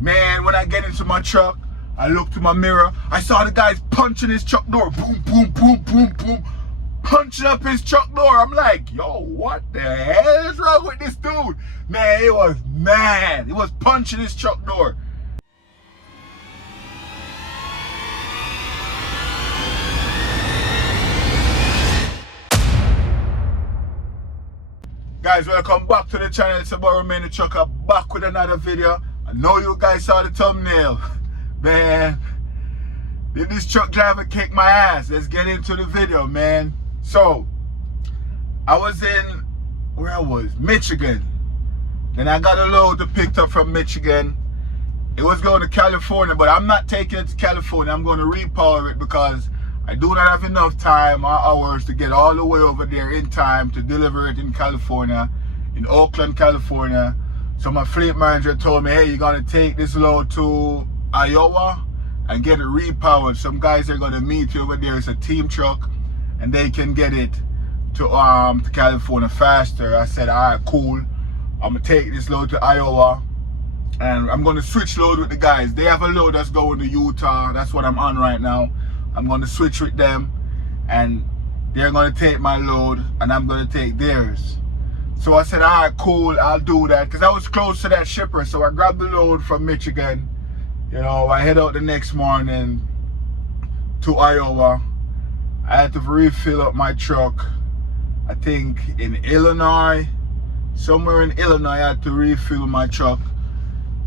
Man, when I get into my truck, I look to my mirror. I saw the guys punching his truck door. Boom, boom, boom, boom, boom. Punching up his truck door. I'm like, yo, what the hell is wrong with this dude? Man, it was mad. He was punching his truck door. Guys, welcome back to the channel. It's about Remain the Trucker, back with another video. I know you guys saw the thumbnail. Man, did this truck driver kick my ass? Let's get into the video, man. So, I was in, where I was? Michigan. Then I got a load picked up from Michigan. It was going to California, but I'm not taking it to California. I'm going to repower it because I do not have enough time or hours to get all the way over there in time to deliver it in California, in Oakland, California. So my fleet manager told me, hey, you're going to take this load to Iowa and get it repowered. Some guys are going to meet you over there. It's a team truck and they can get it to California faster. I said, all right, cool. I'm going to take this load to Iowa and I'm going to switch load with the guys. They have a load that's going to Utah. That's what I'm on right now. I'm going to switch with them and they're going to take my load and I'm going to take theirs. So I said, all right, cool, I'll do that. Because I was close to that shipper. So I grabbed the load from Michigan. You know, I head out the next morning to Iowa. I had to refill up my truck. I think in Illinois, somewhere in Illinois, I had to refill my truck.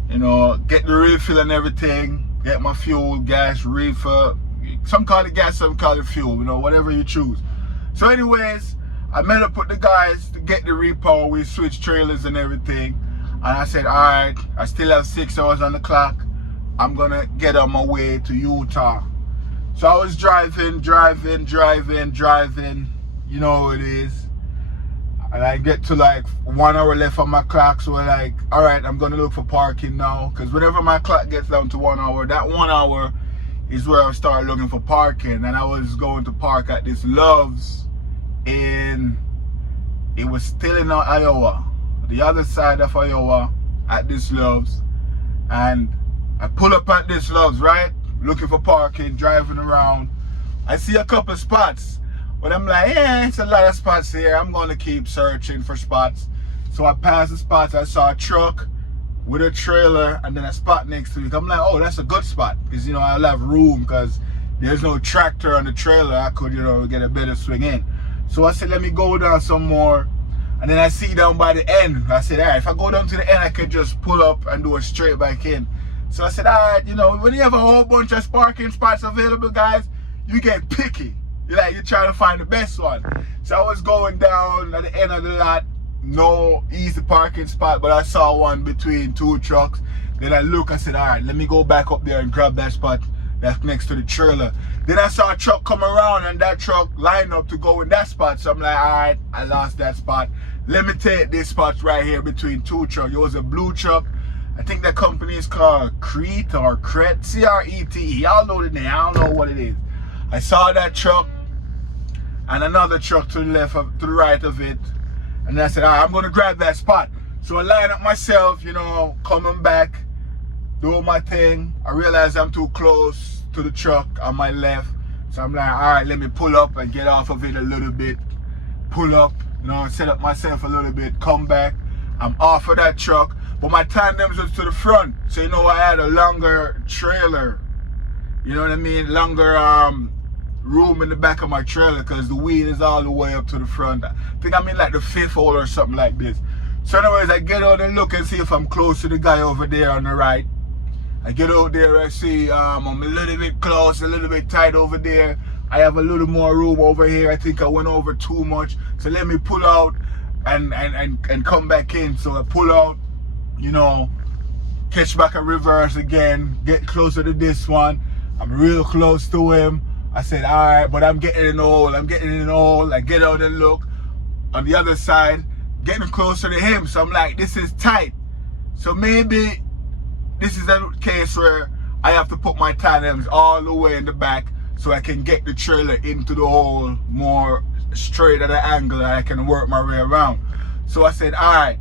You know, get the refill and everything. Get my fuel, gas, refill. Some call it gas, some call it fuel, you know, whatever you choose. So anyways, I met up with the guys to get the repo. We switched trailers and everything. And I said, all right, I still have 6 hours on the clock. I'm going to get on my way to Utah. So I was driving. You know how it is. And I get to like 1 hour left on my clock. So I'm like, all right, I'm going to look for parking now. Because whenever my clock gets down to 1 hour, that 1 hour is where I started looking for parking. And I was going to park at this Love's it was still in Iowa, the other side of Iowa, at this Love's. And I pull up at this Love's, right? Looking for parking, driving around. I see a couple spots, but I'm like, yeah, it's a lot of spots here. I'm going to keep searching for spots. So I passed the spots. I saw a truck with a trailer and then a spot next to it. I'm like, oh, that's a good spot because, you know, I'll have room because there's no tractor on the trailer. I could, you know, get a better swing in. So I said, let me go down some more. And then I see down by the end. I said, all right, if I go down to the end, I could just pull up and do a straight back in. So I said, all right, you know, when you have a whole bunch of parking spots available, guys, you get picky. You're trying to find the best one. So I was going down at the end of the lot. No easy parking spot, but I saw one between 2 trucks. Then I look, I said, all right, let me go back up there and grab that spot that's next to the trailer. Then I saw a truck come around and that truck lined up to go in that spot. So I'm like, all right, I lost that spot. Let me take this spot right here between 2 trucks. It was a blue truck. I think that company is called Crete or Cret, C-R-E-T-E. Y'all know the name, I don't know what it is. I saw that truck and another truck to the left, to the right of it. And I said, all right, I'm going to grab that spot. So I line up myself, you know, coming back, doing my thing. I realized I'm too close to the truck on my left. So I'm like, all right, let me pull up and get off of it a little bit. Pull up, you know, set up myself a little bit, come back. I'm off of that truck. But my tandems was to the front. So, you know, I had a longer trailer. You know what I mean? Longer room in the back of my trailer because the wheel is all the way up to the front. I think I'm in like the 5th hole or something like this. So anyways, I get out and look and see if I'm close to the guy over there on the right. I get out there, I see I'm a little bit close, a little bit tight over there. I have a little more room over here. I think I went over too much. So let me pull out and come back in. So I pull out, you know, catch back a reverse again, get closer to this one. I'm real close to him. I said, all right, but I'm getting in the hole. I get out and look on the other side, getting closer to him. So I'm like, this is tight. So maybe this is a case where I have to put my tandems all the way in the back so I can get the trailer into the hole more straight at an angle and I can work my way around. So I said, all right,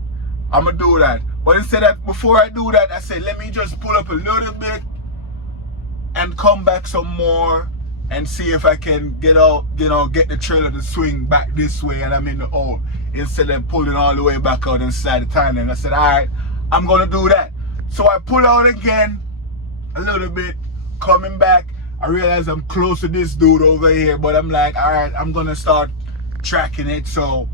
I'm going to do that. But instead of, before I do that, I said, let me just pull up a little bit and come back some more and see if I can get out, get the trailer to swing back this way and I'm in the hole, instead of pulling all the way back out inside the tandem. I said, all right, I'm going to do that. So I pull out again a little bit, coming back. I realize I'm close to this dude over here, but I'm like, all right, I'm going to start tracking it. So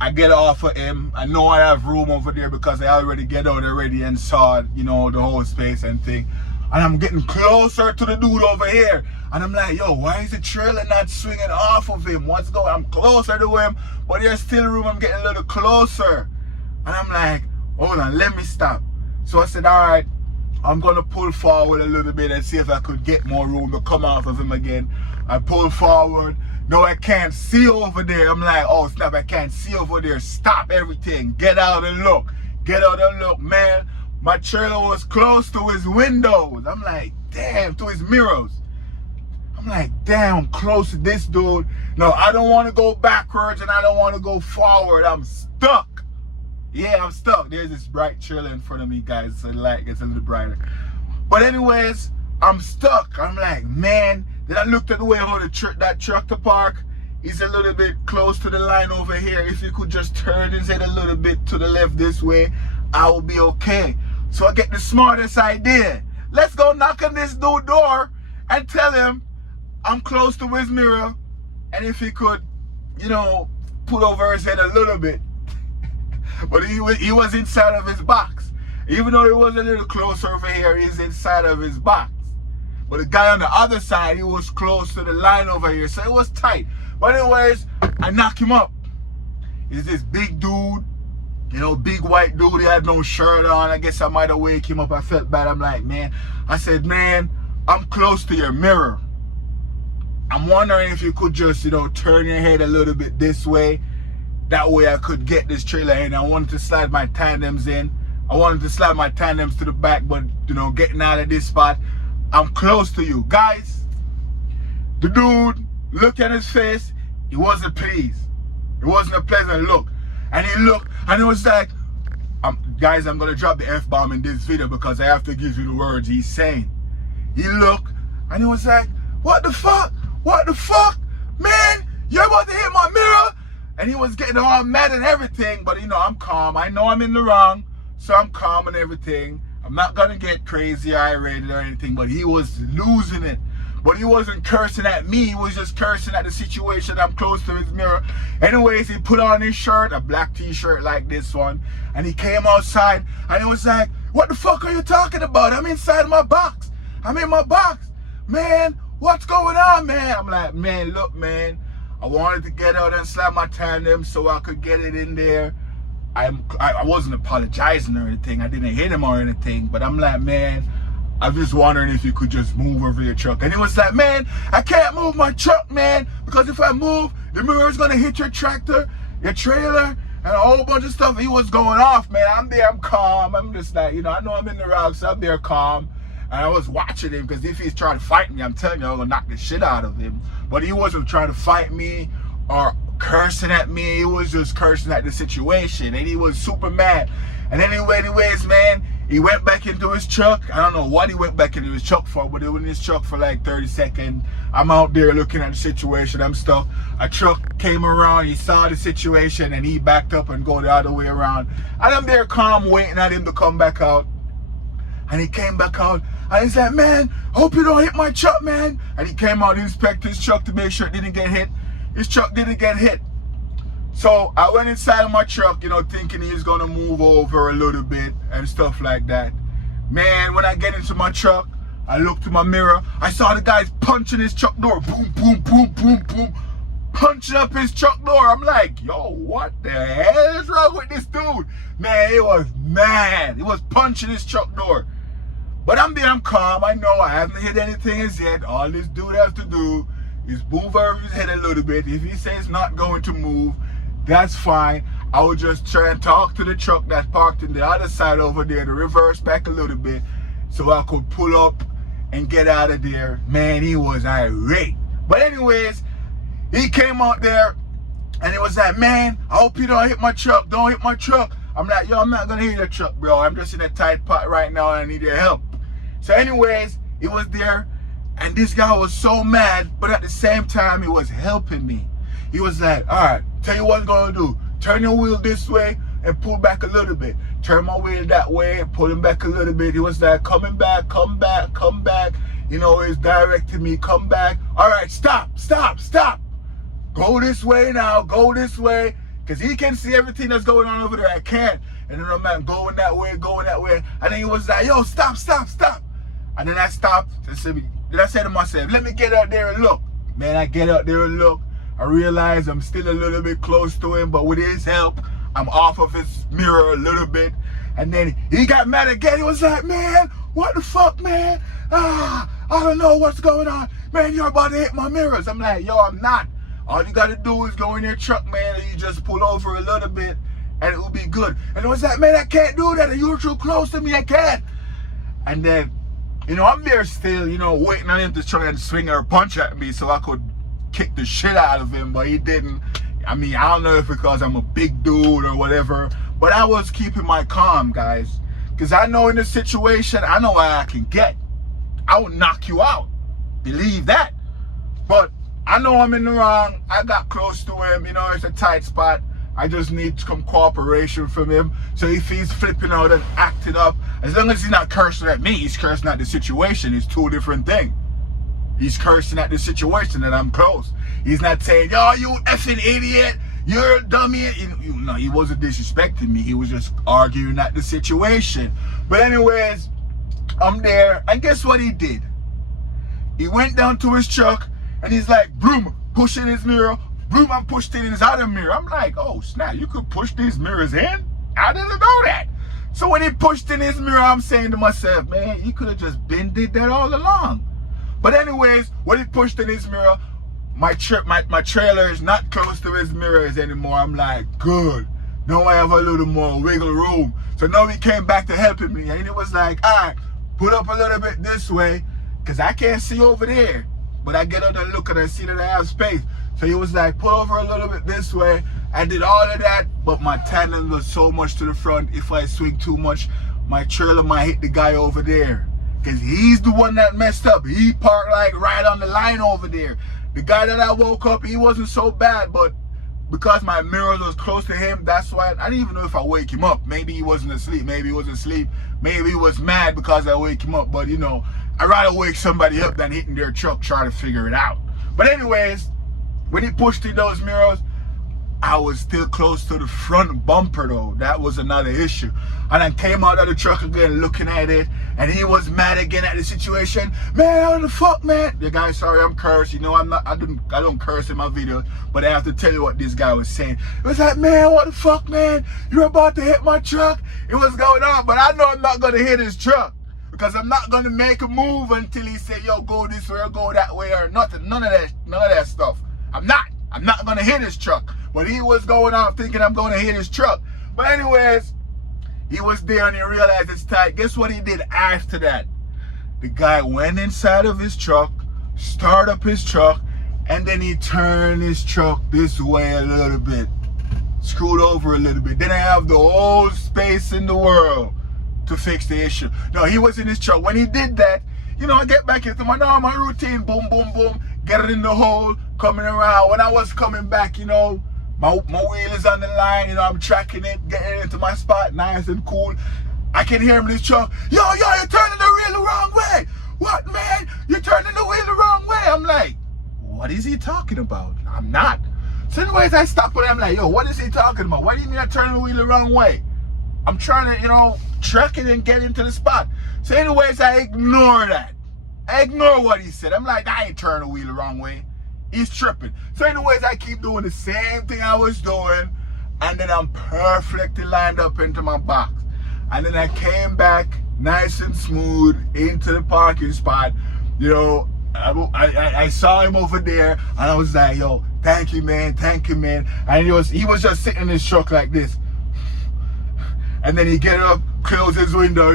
I get off of him. I know I have room over there because I already get out already and saw, the whole space and thing. And I'm getting closer to the dude over here. And I'm like, yo, why is the trailer not swinging off of him? What's going on? I'm closer to him, but there's still room. I'm getting a little closer. And I'm like, hold on, let me stop. So I said, all right, I'm going to pull forward a little bit and see if I could get more room to come off of him again. I pull forward. No, I can't see over there. I'm like, oh, snap, I can't see over there. Stop everything. Get out and look. Get out and look, man. My trailer was close to his windows. I'm like, damn, to his mirrors. I'm like, damn, close to this dude. No, I don't want to go backwards and I don't want to go forward. I'm stuck. Yeah, I'm stuck. There's this bright trailer in front of me, guys. So the light gets a little brighter. But anyways, I'm stuck. I'm like, man. Then I looked at the way how that truck to park is a little bit close to the line over here. If you could just turn his head a little bit to the left this way, I will be okay. So I get the smartest idea. Let's go knock on this dude's door and tell him I'm close to his mirror. And if he could, put over his head a little bit. But he was inside of his box. Even though he was a little closer over here, he's inside of his box. But the guy on the other side, he was close to the line over here. So it was tight. But anyways, I knock him up. He's this big dude. Big white dude, he had no shirt on. I guess I might have wake him up. I felt bad. I'm like, man. I said, man, I'm close to your mirror. I'm wondering if you could just, turn your head a little bit this way. That way I could get this trailer in. I wanted to slide my tandems in. I wanted to slide my tandems to the back, but, getting out of this spot, I'm close to you. Guys, the dude, look at his face. He wasn't pleased. It wasn't a pleasant look. And he looked, and it was like, guys, I'm going to drop the F-bomb in this video because I have to give you the words he's saying. He looked, and he was like, what the fuck? What the fuck? Man, you're about to hit my mirror? And he was getting all mad and everything, but I'm calm. I know I'm in the wrong, so I'm calm and everything. I'm not going to get crazy, irate or anything, but he was losing it. But he wasn't cursing at me. He was just cursing at the situation. I'm close to his mirror. Anyways, he put on his shirt, a black t-shirt like this one. And he came outside and he was like, what the fuck are you talking about? I'm inside my box. I'm in my box. Man, what's going on, man? I'm like, man, look, man. I wanted to get out and slap my tandem so I could get it in there. I wasn't apologizing or anything. I didn't hit him or anything. But I'm like, man, I'm just wondering if you could just move over your truck. And he was like, man, I can't move my truck, man, because if I move, the mirror is going to hit your tractor, your trailer, and a whole bunch of stuff. He was going off, man. I'm there, I'm calm. I'm just like, I know I'm in the wrong, so I'm there calm. And I was watching him because if he's trying to fight me, I'm telling you, I'm going to knock the shit out of him. But he wasn't trying to fight me or cursing at me. He was just cursing at the situation. And he was super mad. And anyways, man, he went back into his truck. I don't know what he went back into his truck for, but it was in his truck for like 30 seconds. I'm out there looking at the situation. I'm stuck. A truck came around. He saw the situation and he backed up and go the other way around. And I'm there calm, waiting at him to come back out. And he came back out. And he's like, man, hope you don't hit my truck, man. And he came out to inspect his truck to make sure it didn't get hit. His truck didn't get hit. So I went inside of my truck, thinking he was going to move over a little bit and stuff like that. Man, when I get into my truck, I looked to my mirror. I saw the guys punching his truck door. Boom, boom, boom, boom, boom. Punching up his truck door. I'm like, yo, what the hell is wrong with this dude? Man, he was mad. He was punching his truck door. But I'm calm. I know I haven't hit anything as yet. All this dude has to do is move over his head a little bit. If he says not going to move, that's fine. I would just try and talk to the truck that's parked in the other side over there to reverse back a little bit so I could pull up and get out of there. Man, he was irate. But anyways, he came out there and it was like, man, I hope you don't hit my truck. Don't hit my truck. I'm like, yo, I'm not gonna hit your truck, bro. I'm just in a tight pot right now and I need your help. So anyways, he was there, and this guy was so mad, but at the same time, he was helping me. He was like, all right, tell you what I'm gonna do. Turn your wheel this way and pull back a little bit. Turn my wheel that way and pull him back a little bit. He was like, coming back, come back, come back. You know, he's directing me, come back. All right, stop. Go this way now, go this way. Because he can see everything that's going on over there. I can't. And then I'm like, going that way. And then he was like, yo, stop. And then I stopped. Then I said to myself, let me get out there and look. Man, I get out there and look. I realize I'm still a little bit close to him, but with his help, I'm off of his mirror a little bit. And then he got mad again. He was like, man, what the fuck, man? I don't know what's going on. Man, you're about to hit my mirrors. I'm like, yo, I'm not. All you gotta do is go in your truck, man, and you just pull over a little bit, and it will be good. And it was like, man, I can't do that. You're too close to me. I can't. And then, you know, I'm there still, you know, waiting on him to try and swing or punch at me so I could kick the shit out of him, but he didn't. I mean, I don't know if because I'm a big dude or whatever, but I was keeping my calm, guys, because I know in this situation, I know what I can get. I will knock you out. Believe that. But I know I'm in the wrong. I got close to him. You know, it's a tight spot. I just need some cooperation from him. So if he's flipping out and acting up, as long as he's not cursing at me, he's cursing at the situation. It's two different things. He's cursing at the situation that I'm close. He's not saying, yo, you effing idiot. You're a dummy. No, he wasn't disrespecting me. He was just arguing at the situation. But anyways, I'm there. And guess what he did? He went down to his truck and he's like, boom, pushing his mirror. Boom, I'm pushed in his other mirror. I'm like, oh, snap, you could push these mirrors in? I didn't know that. So when he pushed in his mirror, I'm saying to myself, man, you could have just been did that all along. But anyways, when he pushed in his mirror, my trailer is not close to his mirrors anymore. I'm like, good. Now I have a little more wiggle room. So now he came back to helping me. And he was like, all right, put up a little bit this way, because I can't see over there. But I get out and look and I see that I have space. So he was like, pull over a little bit this way. I did all of that, but my tandem was so much to the front. If I swing too much, my trailer might hit the guy over there. Because he's the one that messed up. He parked like right on the line over there. The guy that I woke up, he wasn't so bad, but because my mirror was close to him, that's why I didn't even know if I wake him up. Maybe he wasn't asleep. Maybe he wasn't asleep. Maybe he was mad because I wake him up. But you know, I'd rather wake somebody up than hitting their truck trying to figure it out. But anyways, when he pushed in those mirrors, I was still close to the front bumper though. That was another issue. And I came out of the truck again looking at it, and he was mad again at the situation. Man, how the fuck, man? The guy, sorry, I'm cursed. You know, I don't curse in my videos, but I have to tell you what this guy was saying. It was like, man, what the fuck, man? You're about to hit my truck? It was going on, but I know I'm not gonna hit his truck. Because I'm not gonna make a move until he say, yo, go this way or go that way or nothing. None of that stuff. I'm not gonna hit his truck. But he was going out thinking I'm gonna hit his truck. But anyways, he was there and he realized it's tight. Guess what he did after that? The guy went inside of his truck, started up his truck, and then he turned his truck this way a little bit. Screwed over a little bit. Then I have the whole space in the world to fix the issue. No, he was in his truck. When he did that, you know, I get back into my normal routine. Boom, boom, boom. Get it in the hole, coming around. When I was coming back, you know, my wheel is on the line, you know, I'm tracking it, getting it into my spot, nice and cool. I can hear him in his truck, yo, you're turning the wheel the wrong way. What, man? You're turning the wheel the wrong way. I'm like, what is he talking about? I'm not. So anyways, I stopped with him, like, yo, what is he talking about? What do you mean I'm turning the wheel the wrong way? I'm trying to, you know, track it and get into the spot. So anyways, I ignore that. I ignore what he said. I'm like, I ain't turning the wheel the wrong way. He's tripping. So anyways, I keep doing the same thing I was doing, and then I'm perfectly lined up into my box. And then I came back nice and smooth into the parking spot. You know, I saw him over there, and I was like, yo, thank you, man, thank you, man. And he was just sitting in his truck like this. And then he get up, close his window,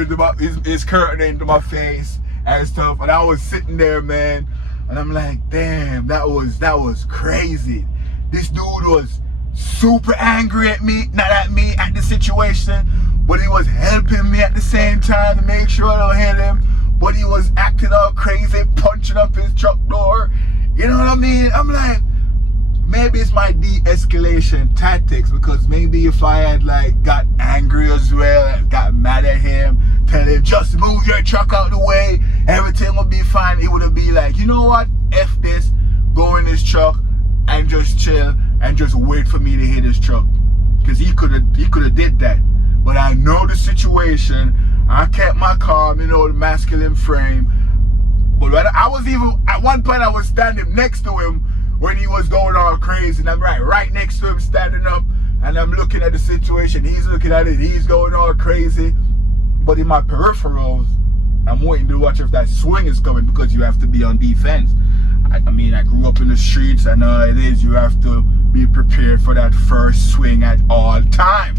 his curtain into my face and stuff. And I was sitting there, man. And I'm like, damn, that was crazy. This dude was super angry at me, not at me, at the situation, but he was helping me at the same time to make sure I don't hit him. But he was acting all crazy, punching up his truck door. You know what I mean? I'm like, maybe it's my de-escalation tactics, because maybe if I had like got angry as well and got mad at him, tell him just move your truck out the way, everything will be fine, he would have been like, you know what, F this, go in his truck and just chill and just wait for me to hit his truck. Because he could have did that. But I know the situation. I kept my calm, you know, the masculine frame. But when I was even, at one point I was standing next to him when he was going all crazy, and I'm right next to him standing up, and I'm looking at the situation, he's looking at it, he's going all crazy. But in my peripherals, I'm waiting to watch if that swing is coming, because you have to be on defense. I mean, I grew up in the streets, I know how it is, you have to be prepared for that first swing at all times.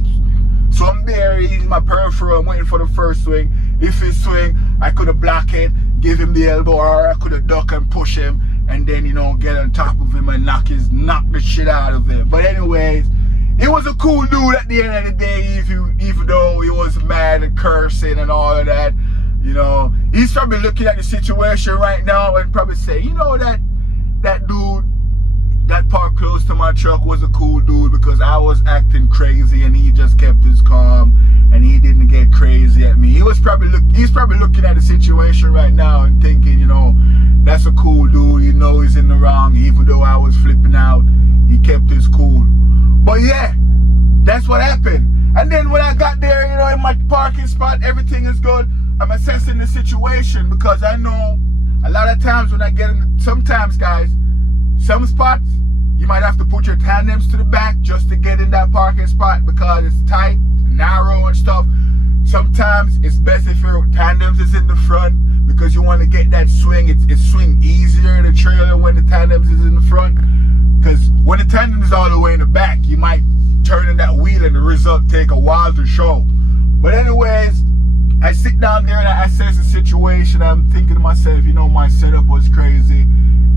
So I'm there, he's in my peripheral, I'm waiting for the first swing. If he swing, I could have blocked it, give him the elbow, or I could have ducked and push him, and then, you know, get on top of him and knock the shit out of him. But anyways, he was a cool dude at the end of the day, even though he was mad and cursing and all of that. You know, he's probably looking at the situation right now and probably say, you know, that dude that parked close to my truck was a cool dude, because I was acting crazy and he just kept his calm and he didn't get crazy at me. He's probably looking at the situation right now and thinking, you know, that's a cool dude, you know, he's in the wrong, even though I was flipping out, he kept his cool. But yeah, that's what happened. And then when I got there, you know, in my parking spot, everything is good. I'm assessing the situation, because I know a lot of times when I get in, sometimes guys, some spots, you might have to put your tandems to the back just to get in that parking spot, because it's tight, narrow and stuff. Sometimes it's best if your tandems is in the front, because you want to get that swing. It swing easier in the trailer when the tandems is in the front, because when the tandem is all the way in the back, you might turn in that wheel and the result take a while to show. But anyways, I sit down there and I assess the situation. I'm thinking to myself, you know, my setup was crazy.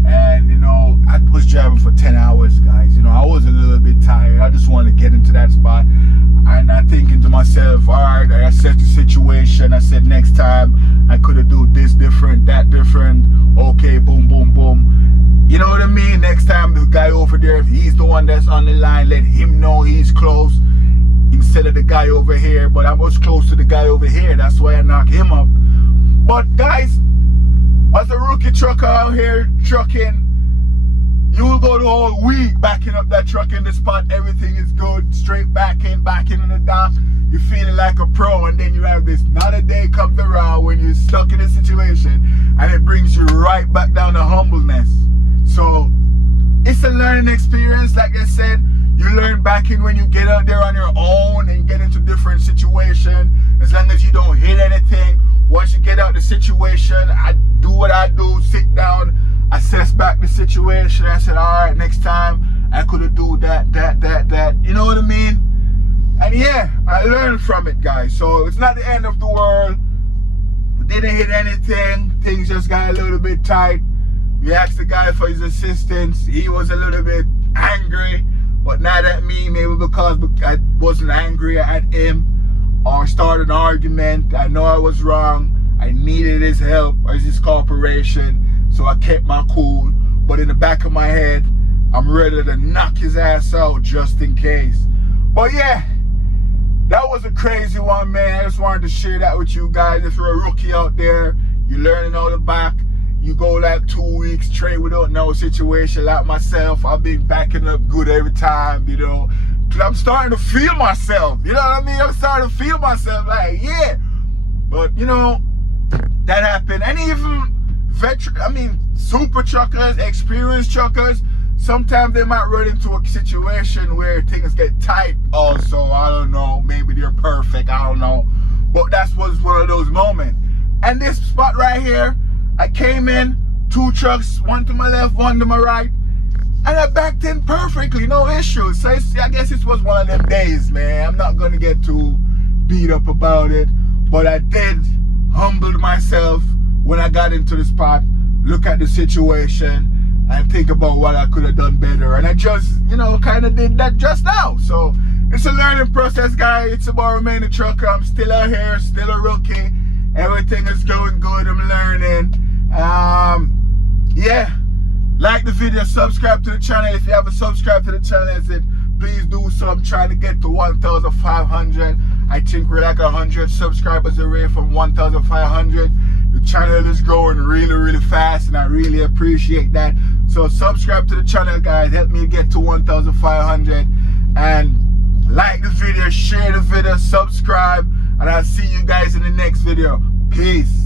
And, you know, I was driving for 10 hours, guys. You know, I was a little bit tired. I just wanted to get into that spot. And I'm thinking to myself, all right, I assessed the situation. I said, next time I could have do this different, that different. Okay, boom, boom, boom. You know what I mean? Next time the guy over there, if he's the one that's on the line, let him know he's close instead of the guy over here. But I was close to the guy over here. That's why I knocked him up. But guys, as a rookie trucker out here trucking, you will go the whole week backing up that truck in the spot. Everything is good, straight back in the dock. You're feeling like a pro, and then you have this another day comes around when you're stuck in a situation, and it brings you right back down to humbleness. So it's a learning experience. Like I said, you learn back in when you get out there on your own and get into different situations. As long as you don't hit anything, once you get out the situation, I do what I do, sit down, assess back the situation. I said, all right, next time I could have do that. You know what I mean? And yeah, I learned from it, guys. So it's not the end of the world. Didn't hit anything. Things just got a little bit tight. We asked the guy for his assistance. He was a little bit angry, but not at me. Maybe because I wasn't angry at him or started an argument. I know I was wrong. I needed his help or his cooperation. So I kept my cool. But in the back of my head, I'm ready to knock his ass out just in case. But yeah, that was a crazy one, man. I just wanted to share that with you guys. If you're a rookie out there, you're learning all the back, you go like 2 weeks straight without no situation. Like myself, I've been backing up good every time, you know. Cause I'm starting to feel myself, you know what I mean? I'm starting to feel myself like, yeah. But, you know, that happened. And even super truckers, experienced truckers, sometimes they might run into a situation where things get tight also. I don't know, maybe they're perfect, I don't know. But that was one of those moments. And this spot right here, I came in, 2 trucks, one to my left, one to my right, and I backed in perfectly, no issues. So I guess it was one of them days, man. I'm not gonna get too beat up about it, but I did humble myself when I got into the spot, look at the situation, and think about what I could have done better. And I just, you know, kind of did that just now. So it's a learning process, guys. It's about remaining trucker. I'm still out here, still a rookie. Everything is going good. I'm learning. Yeah. Like the video, subscribe to the channel. If you haven't subscribed to the channel, please do so. I'm trying to get to 1,500. I think we're like 100 subscribers away from 1,500. The channel is growing really, really fast, and I really appreciate that. So subscribe to the channel, guys. Help me get to 1,500. And like the video, share the video, subscribe, and I'll see you guys in the next video. Peace.